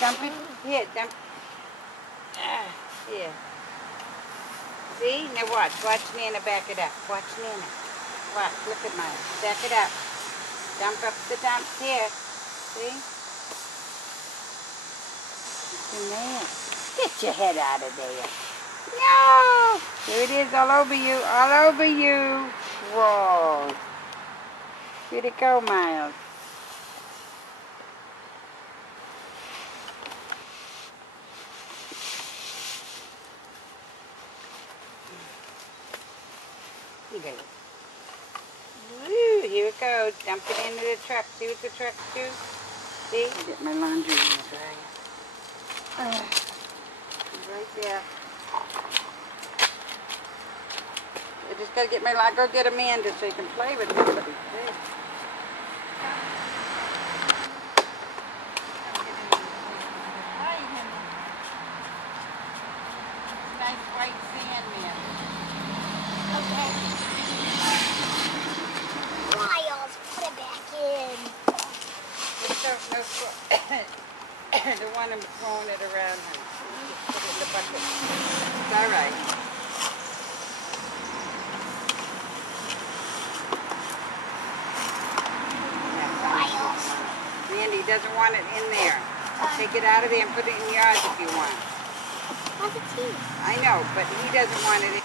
Dump it. Here, dump. Here. See? Now watch. Watch Nana back it up. Watch Nana. Watch. Look at mine. Back it up. Dump up the dump. Here. See? It's in there. Get your head out of there. No! There it is, all over you. All over you. Whoa. Where'd it go, Miles? Woo, here it goes. Dump it into the truck. See what the truck do? See? Get my laundry in the dryer. Right there. I just gotta get my laundry. Go get Amanda so you can play with it. Nice white sand, man. Okay. Miles, put it back in. The one I'm throwing it around. Put it in the bucket. It's all right. Miles. Randy doesn't want it in there. Take it out of there and put it in yours if you want. That's a tea. I know, but he doesn't want it in.